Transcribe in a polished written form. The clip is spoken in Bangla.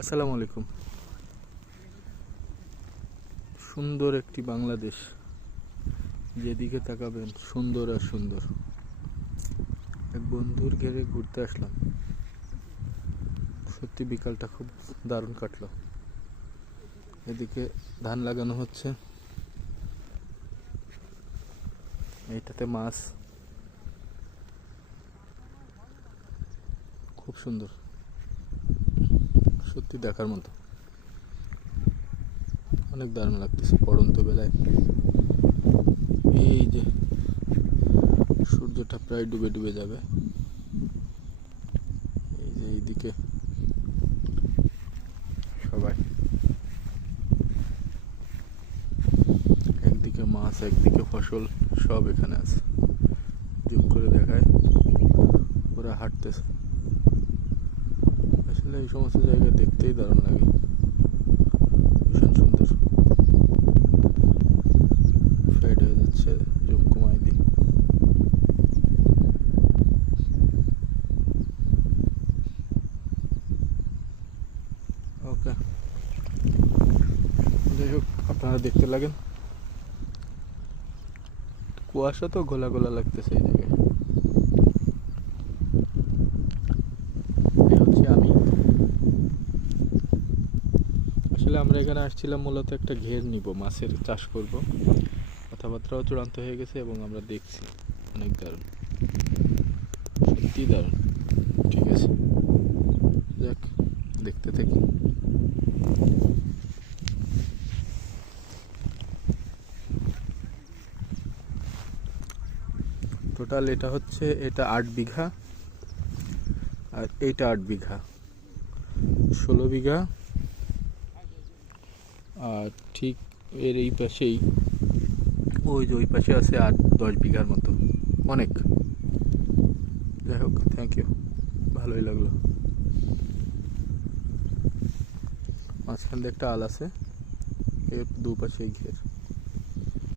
আসসালামু আলাইকুম। সুন্দর একটি বাংলাদেশ, যেদিকে তাকাবেন সুন্দর আর সুন্দর। এক বন্ধুর ঘেরে ঘুরতে আসলাম, সত্যি বিকালটা খুব দারুণ কাটলো। এদিকে ধান লাগানো হচ্ছে, এইটাতে মাছ, খুব সুন্দর, সত্যি দেখার মতো, অনেক দারুণ লাগতেছে পড়ন্ত বেলায়। এই যে সূর্যটা প্রায় ডুবে ডুবে যাবে, এই যে এইদিকে সবাই, একদিকে মাছ একদিকে ফসল, সব এখানে আছে। জুম করে দেখায়, ওরা হাঁটতেছে। আসলে এই সমস্ত জায়গা দেখতেই দারুণ লাগে, ভীষণ সুন্দর। ফেড হয়ে যাচ্ছে, জুম কমাই দিই। ওকে, যাই হোক, আপনারা দেখতে লাগেন। কুয়াশা তো গোলা গোলা লাগতেছে এই জায়গায়। এই হচ্ছে আমি। আসলে আমরা এখানে আসছিলাম মূলত একটা ঘের নিব, মাছের চাষ করব। কথাবার্তাও চূড়ান্ত হয়ে গেছে এবং আমরা দেখছি অনেক দারুণ, সত্যি দারুণ। ঠিক আছে, যাক, দেখতে থাকি। টোটাল এটা হচ্ছে, এটা 8 বিঘা, আর এইটা 8 বিঘা, 16 বিঘা। আর ঠিক এর এই পাশেই, ওই যে ওই পাশে আছে 8-10 বিঘার মতো, অনেক। যাই হোক, থ্যাংক ইউ, ভালোই লাগলো। মাঝখান দিয়ে একটা আল আছে, এর দুপাশেই ঘের।